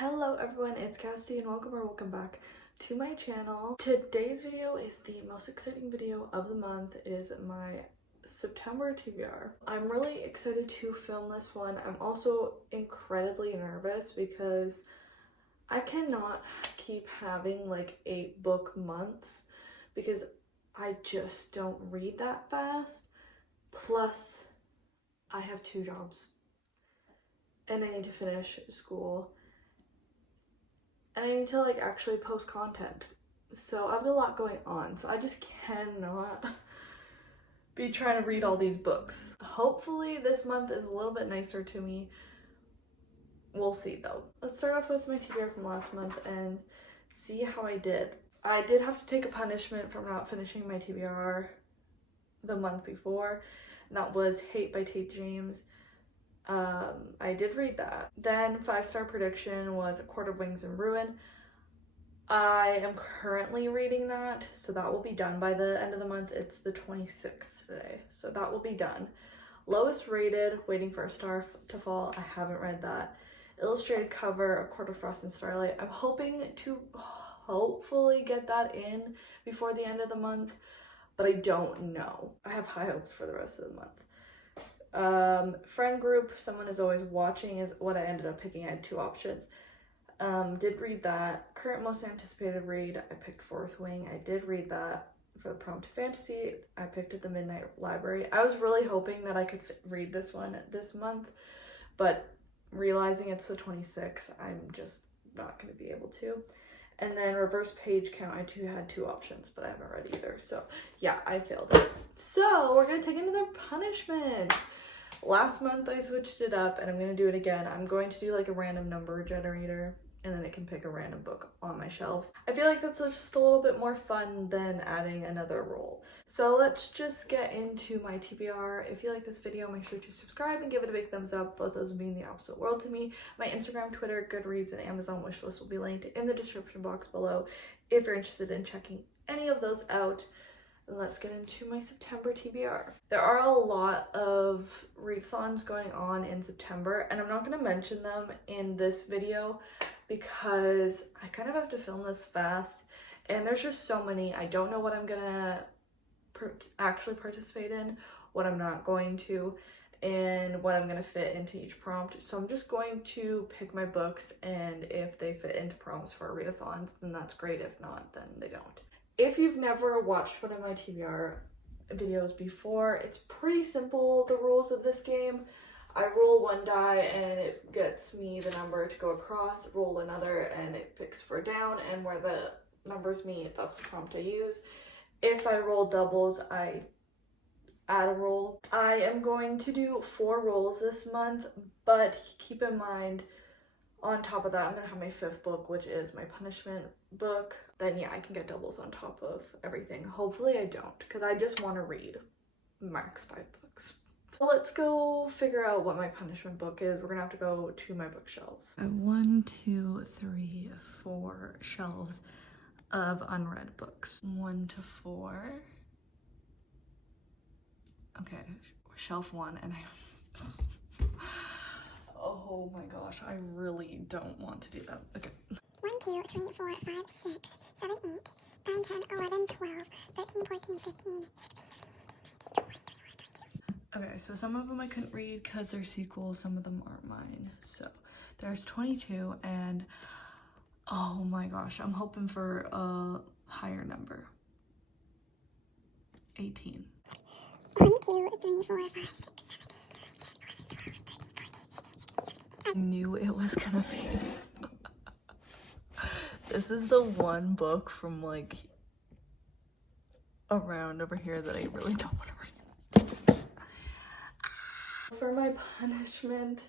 Hello everyone, it's Cassie and welcome back to my channel. Today's video is the most exciting video of the month. It is my September TBR. I'm really excited to film this one. I'm also incredibly nervous because I cannot keep having like 8 book months because I just don't read that fast. Plus, I have 2 jobs and I need to finish school. And I need to like actually post content. So I have a lot going on. So I just cannot be trying to read all these books. Hopefully this month is a little bit nicer to me. We'll see though. Let's start off with my TBR from last month and see how I did. I did have to take a punishment for not finishing my TBR the month before. And that was Hate by Tate James. I did read that. Then 5-star prediction was A Court of Wings and Ruin. I am currently reading that, so that will be done by the end of the month. It's the 26th today, so that will be done. Lowest rated, Waiting for a Star to Fall. I haven't read that. Illustrated cover, A Court of Frost and Starlight. I'm hoping to hopefully get that in before the end of the month, but I don't know. I have high hopes for the rest of the month. Friend group, Someone Is Always Watching is what I ended up picking. I had 2 options. Did read that. Current most anticipated read, I picked Fourth Wing. I did read that. For the prompt fantasy, I picked at the Midnight Library. I was really hoping that I could read this one this month, but realizing it's the 26th, I'm just not going to be able to. And then reverse page count, I had 2 options, but I haven't read either. So yeah, I failed it. So we're going to take another punishment. Last month I switched it up and I'm going to do it again. I'm going to do like a random number generator and then it can pick a random book on my shelves. I feel like that's just a little bit more fun than adding another rule. So let's just get into my TBR. If you like this video, make sure to subscribe and give it a big thumbs up. Both those mean the absolute world to me. My Instagram, Twitter, Goodreads, and Amazon wishlist will be linked in the description box below if you're interested in checking any of those out. Let's get into my September TBR. There are a lot of readathons going on in September, and I'm not going to mention them in this video because I kind of have to film this fast, and there's just so many. I don't know what I'm going to actually participate in, what I'm not going to, and what I'm going to fit into each prompt. So I'm just going to pick my books, and if they fit into prompts for readathons, then that's great. If not, then they don't. If you've never watched one of my TBR videos before, it's pretty simple, the rules of this game. I roll 1 die and it gets me the number to go across, roll another and it picks for down, and where the numbers meet, that's the prompt I use. If I roll doubles, I add a roll. I am going to do 4 rolls this month, but keep in mind, on top of that, I'm going to have my 5th book, which is my punishment book. Then yeah, I can get doubles on top of everything. Hopefully I don't, because I just want to read max 5 books. So let's go figure out what my punishment book is. We're going to have to go to my bookshelves. 1, 2, 3, 4 shelves of unread books. 1 to 4. Okay, shelf 1, and I... Oh my gosh, I really don't want to do that. Okay. 1, 2, 3, 4, 5, 6, 7, 8, 9, 10, 11, 12, 13, 14, 15, 16, 17, 18, 19, 20, 21, 22. Okay, so some of them I couldn't read because they're sequels, some of them aren't mine. So there's 22, and oh my gosh, I'm hoping for a higher number. 18. 1, 2, 3, 4, 5, 6, 7, 8, 9, 10, 11, 12, 13, 14, 15, 16, 17, 18, 19, 20. I knew it was gonna be. This is the one book from like around over here that I really don't want to read. For my punishment,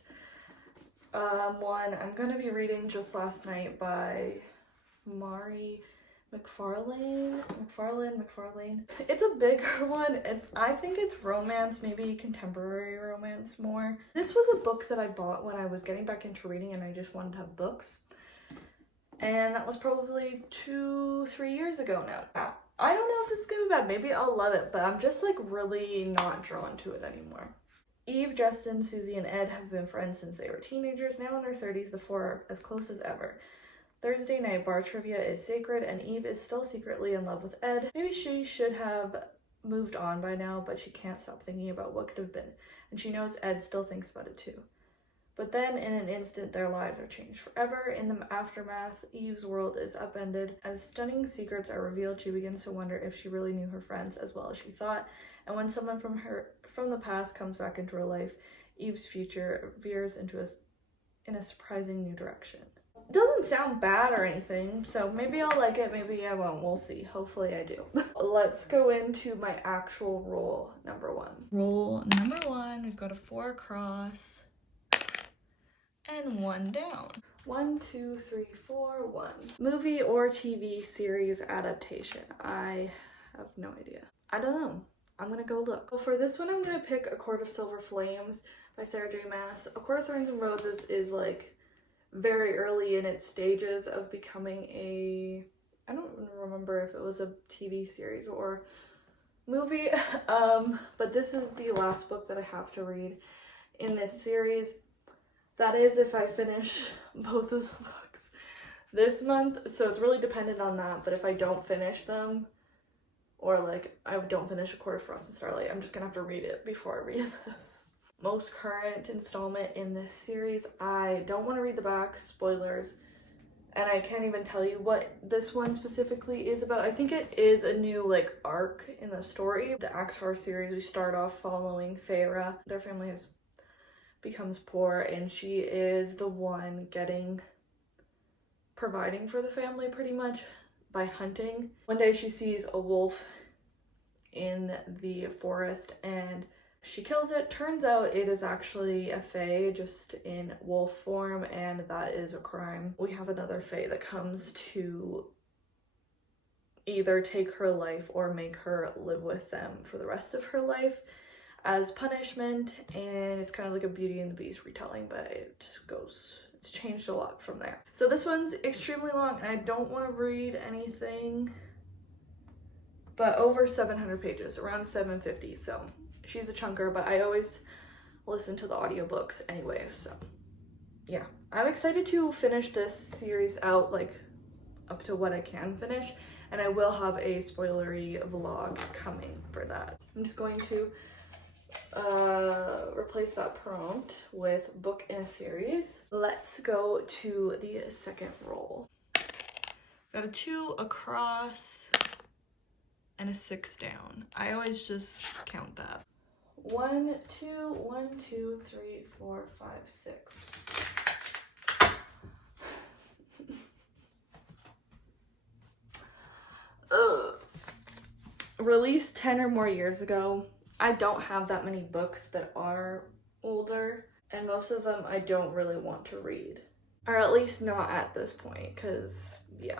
one, I'm gonna be reading Just Last Night by Mari McFarlane. It's a bigger one, and I think it's romance, maybe contemporary romance more. This was a book that I bought when I was getting back into reading and I just wanted to have books. And that was probably 2-3 years ago now. I don't know if it's gonna be bad, maybe I'll love it, but I'm just like really not drawn to it anymore. Eve, Justin, Susie, and Ed have been friends since they were teenagers. Now in their 30s, the four are as close as ever. Thursday night bar trivia is sacred, and Eve is still secretly in love with Ed. Maybe she should have moved on by now, but she can't stop thinking about what could have been, and she knows Ed still thinks about it too. But then, in an instant, their lives are changed forever. In the aftermath, Eve's world is upended. As stunning secrets are revealed, she begins to wonder if she really knew her friends as well as she thought. And when someone from the past comes back into her life, Eve's future veers in a surprising new direction. It doesn't sound bad or anything, so maybe I'll like it, maybe I won't. We'll see. Hopefully I do. Let's go into my actual roll number 1. Roll number 1, we've got a 4 across and 1 down. 1, 2, 3, 4, 1. Movie or TV series adaptation. I have no idea. I don't know. I'm gonna go look. Well, for this one, I'm gonna pick A Court of Silver Flames by Sarah J. Maas. A Court of Thorns and Roses is like very early in its stages of becoming I don't remember if it was a TV series or movie, but this is the last book that I have to read in this series. That is if I finish both of the books this month, so it's really dependent on that. But if I don't finish them, or like I don't finish A Court of Frost and Starlight, I'm just gonna have to read it before I read this. Most current installment in this series. I don't want to read the back, spoilers, and I can't even tell you what this one specifically is about. I think it is a new like arc in the story. The Axar series, we start off following Feyre. Their family becomes poor, and she is the one providing for the family pretty much by hunting. One day she sees a wolf in the forest and she kills it. Turns out it is actually a fae just in wolf form, and that is a crime. We have another fae that comes to either take her life or make her live with them for the rest of her life as punishment, and it's kind of like a Beauty and the Beast retelling, but it's changed a lot from there. So this one's extremely long, and I don't want to read anything but over 700 pages, around 750, so she's a chunker, but I always listen to the audiobooks anyway, so yeah. I'm excited to finish this series out, like up to what I can finish, and I will have a spoilery vlog coming for that. I'm just going to replace that prompt with book in a series. Let's go to the second roll. Got a 2 across and a 6 down. I always just count that. 1, 2, 1, 2, 3, 4, 5, 6. Released 10 or more years ago. I don't have that many books that are older, and most of them I don't really want to read. Or at least not at this point, because, yeah.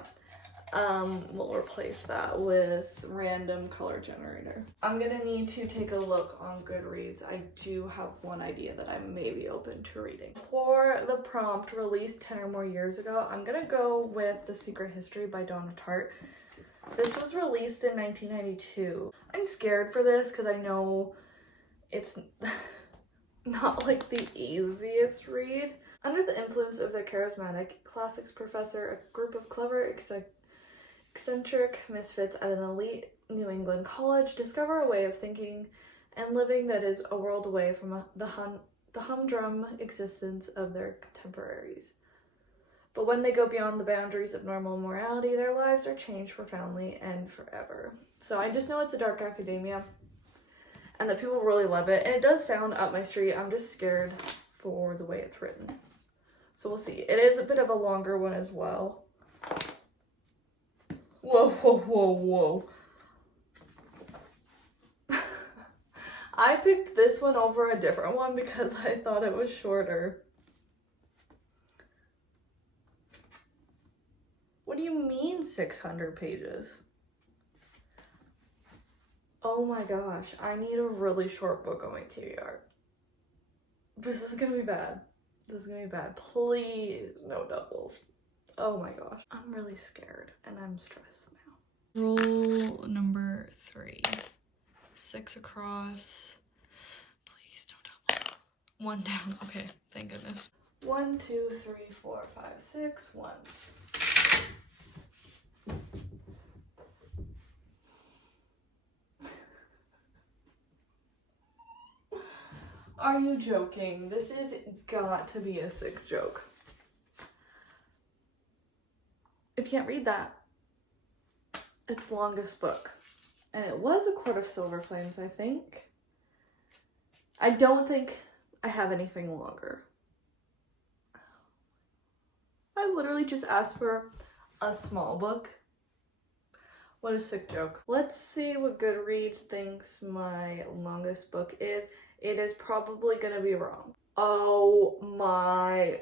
We'll replace that with random color generator. I'm gonna need to take a look on Goodreads. I do have one idea that I may be open to reading. For the prompt, released 10 or more years ago, I'm gonna go with The Secret History by Donna Tartt. This was released in 1992. I'm scared for this because I know it's not like the easiest read. Under the influence of their charismatic classics professor, a group of clever, eccentric misfits at an elite New England college discover a way of thinking and living that is a world away from the humdrum existence of their contemporaries. But when they go beyond the boundaries of normal morality, their lives are changed profoundly and forever. So I just know it's a dark academia and that people really love it. And it does sound up my street. I'm just scared for the way it's written. So we'll see. It is a bit of a longer one as well. Whoa, whoa, whoa, whoa. I picked this one over a different one because I thought it was shorter. What do you mean 600 pages? Oh my gosh, I need a really short book on my TBR. This is gonna be bad. This is gonna be bad. Please, no doubles. Oh my gosh. I'm really scared and I'm stressed now. Roll number 3. 6 across. Please don't double. One down. Okay, thank goodness. 1, 2, 3, 4, 5, 6, 1. Are you joking? This is got to be a sick joke. If you can't read that, it's longest book. And it was A Court of Silver Flames, I think. I don't think I have anything longer. I literally just asked for a small book. What a sick joke. Let's see what Goodreads thinks my longest book is. It is probably gonna be wrong. Oh my,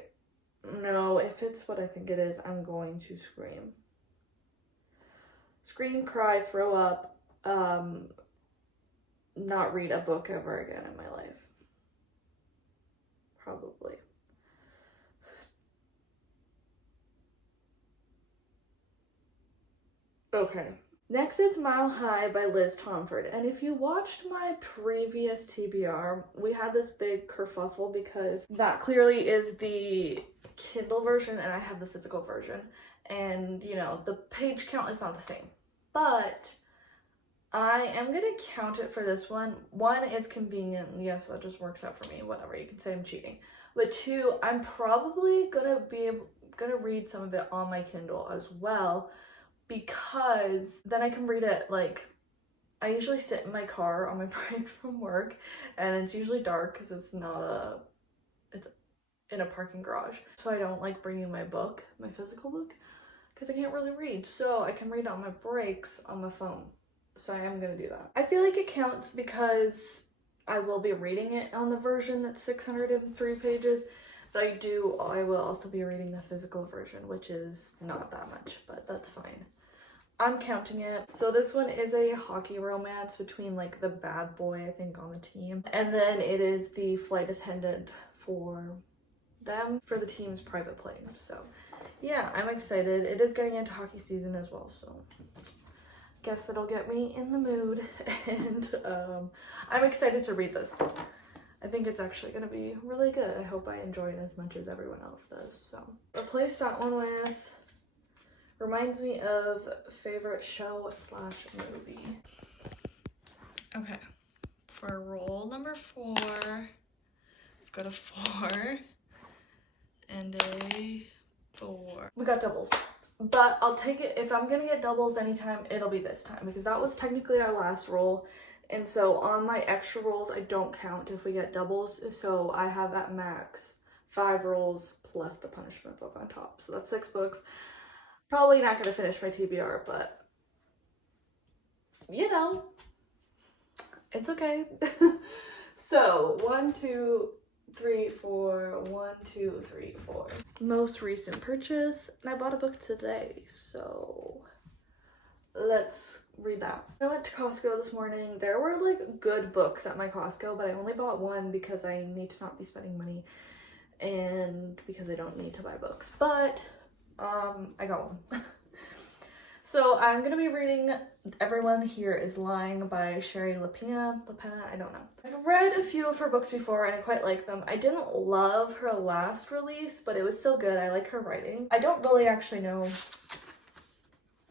no, if it's what I think it is, I'm going to scream. Scream, cry, throw up, not read a book ever again in my life. Probably. Okay. Next, it's Mile High by Liz Tomford. And if you watched my previous TBR, we had this big kerfuffle because that clearly is the Kindle version and I have the physical version. And, you know, the page count is not the same. But I am going to count it for this one. One, it's convenient. Yes, that just works out for me. Whatever, you can say I'm cheating. But two, I'm probably going to read some of it on my Kindle as well. Because then I can read it, like, I usually sit in my car on my break from work, and it's usually dark because it's in a parking garage. So I don't like bringing my book, my physical book, because I can't really read. So I can read it on my breaks on my phone. So I am going to do that. I feel like it counts because I will be reading it on the version that's 603 pages. But I will also be reading the physical version, which is not that much, but that's fine. I'm counting it. So this one is a hockey romance between like the bad boy, I think, on the team. And then it is the flight attendant for them for the team's private plane. So yeah, I'm excited. It is getting into hockey season as well, so guess it'll get me in the mood. And I'm excited to read this. I think it's actually going to be really good. I hope I enjoy it as much as everyone else does. So replace that one with, reminds me of favorite show / movie. Okay, for roll number 4, I've got a 4 and a 4. We got doubles, but I'll take it. If I'm going to get doubles anytime, it'll be this time because that was technically our last roll. And so on my extra rolls, I don't count if we get doubles. So I have at max 5 rolls plus the punishment book on top. So that's 6 books. Probably not going to finish my TBR, but you know, it's okay. So 1, 2, 3, 4, 1, 2, 3, 4. Most recent purchase, and I bought a book today, so let's read that. I went to Costco this morning. There were like good books at my Costco, but I only bought one because I need to not be spending money and because I don't need to buy books. But I got one. So I'm gonna be reading Everyone Here Is Lying by Sherry Lapena, I don't know. I've read a few of her books before and I quite like them. I didn't love her last release, but it was still good. I like her writing. I don't really actually know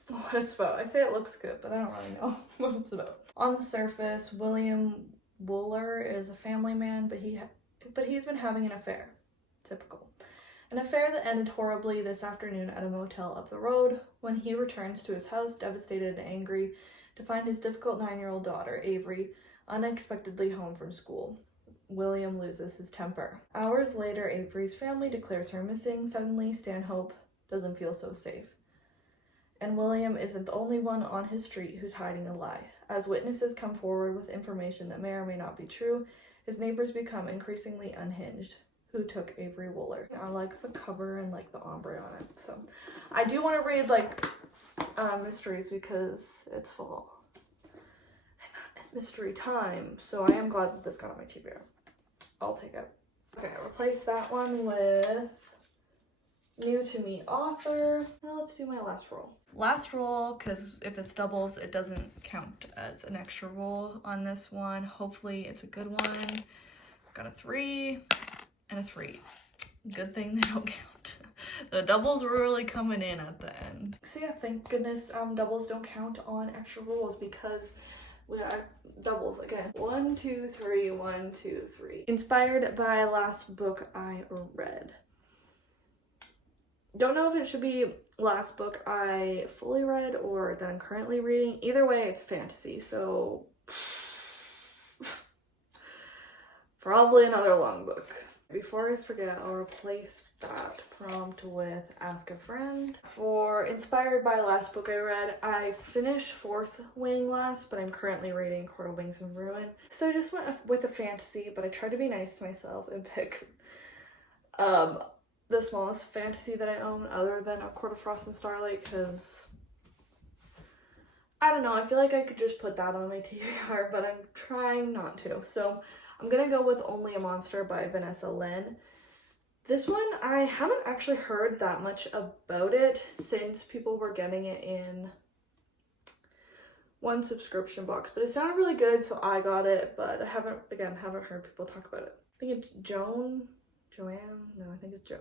what it's about. I say it looks good, but I don't really know what it's about. On the surface, William Wooler is a family man, but he's been having an affair. Typical. An affair that ended horribly this afternoon at a motel up the road when he returns to his house devastated and angry to find his difficult 9-year-old daughter, Avery, unexpectedly home from school. William loses his temper. Hours later, Avery's family declares her missing. Suddenly, Stanhope doesn't feel so safe. And William isn't the only one on his street who's hiding a lie. As witnesses come forward with information that may or may not be true, his neighbors become increasingly unhinged. Who took Avery Wooler? I like the cover and like the ombre on it. So I do want to read like mysteries because it's fall. And it's mystery time. So I am glad that this got on my TBR. I'll take it. Okay, replace that one with new to me author. Now let's do my last roll. Last roll, because if it's doubles, it doesn't count as an extra roll on this one. Hopefully it's a good one. Got a 3 and a 3. Good thing they don't count. The doubles were really coming in at the end. So yeah, thank goodness doubles don't count on extra rules because we are doubles again. 1, 2, 3, 1, 2, 3. Inspired by last book I read. Don't know if it should be last book I fully read or that I'm currently reading. Either way, it's fantasy, so probably another long book. Before I forget, I'll replace that prompt with Ask a Friend. For inspired by last book I read, I finished Fourth Wing last, but I'm currently reading Court of Wings and Ruin. So I just went with a fantasy, but I tried to be nice to myself and pick the smallest fantasy that I own other than A Court of Frost and Starlight, because I don't know, I feel like I could just put that on my TBR, but I'm trying not to. So I'm gonna go with Only a Monster by Vanessa Lynn. This one, I haven't actually heard that much about it since people were getting it in one subscription box, but it sounded really good, so I got it, but I haven't heard people talk about it. I think it's Joanne? No, I think it's Joan.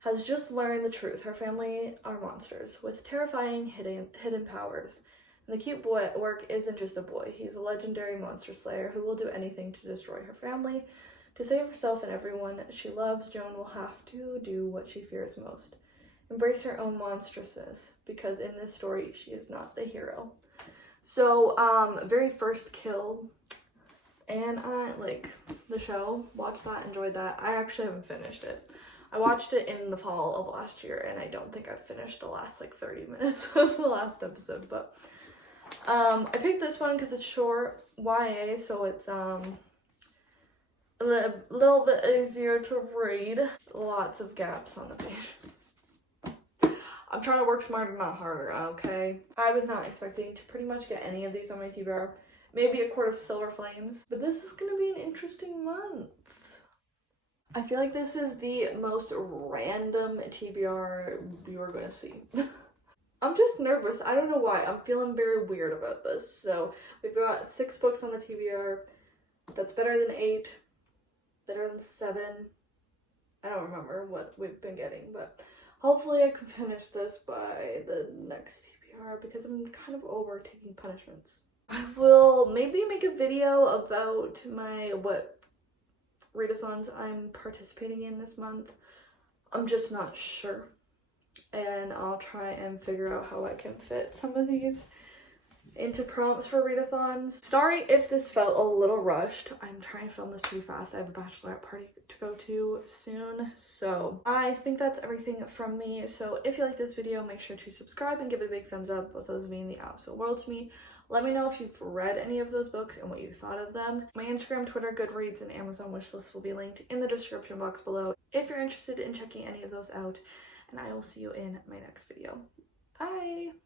Has just learned the truth. Her family are monsters with terrifying hidden powers. And the cute boy at work isn't just a boy. He's a legendary monster slayer who will do anything to destroy her family. To save herself and everyone she loves, Joan will have to do what she fears most. Embrace her own monstrousness, because in this story, she is not the hero. So, very first kill, and I like the show, watched that, enjoyed that. I actually haven't finished it. I watched it in the fall of last year, and I don't think I've finished the last like 30 minutes of the last episode, but I picked this one because it's short YA, so it's a little bit easier to read. Lots of gaps on the page. I'm trying to work smarter, not harder, okay? I was not expecting to pretty much get any of these on my TBR. Maybe A Court of Silver Flames, but this is gonna be an interesting month. I feel like this is the most random TBR you are gonna see. I'm just nervous. I don't know why. I'm feeling very weird about this. So we've got 6 books on the TBR. That's better than 8. Better than 7. I don't remember what we've been getting, but hopefully I can finish this by the next TBR because I'm kind of over taking punishments. I will maybe make a video about what readathons I'm participating in this month. I'm just not sure. And I'll try and figure out how I can fit some of these into prompts for readathons. Sorry if this felt a little rushed. I'm trying to film this pretty fast. I have a bachelorette party to go to soon. So I think that's everything from me. So if you like this video, make sure to subscribe and give it a big thumbs up. With those mean the absolute world to me. Let me know if you've read any of those books and what you thought of them. My Instagram, Twitter, Goodreads, and Amazon wishlist will be linked in the description box below if you're interested in checking any of those out. And I will see you in my next video. Bye!